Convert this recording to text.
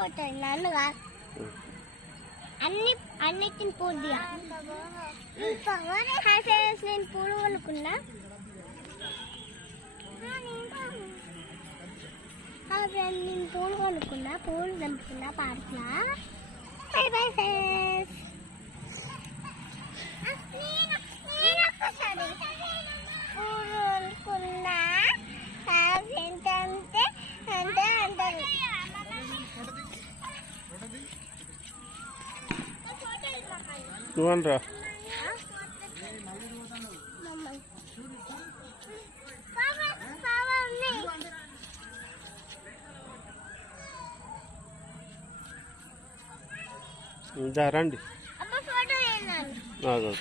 Photo నన్ను అన్నిటిని పూర్తిగా నేను పూలు కొనుక్కున్నా. నేను పూలు కొనుక్కున్నా, పూలు తెంపుకున్నా పార్క్లా. Bye bye friends. పూలు కొనుక్కున్నా ఫ్రెండ్స్ అంటే అంటే అంటారు. నువ్వనరా రండి. ఫోటో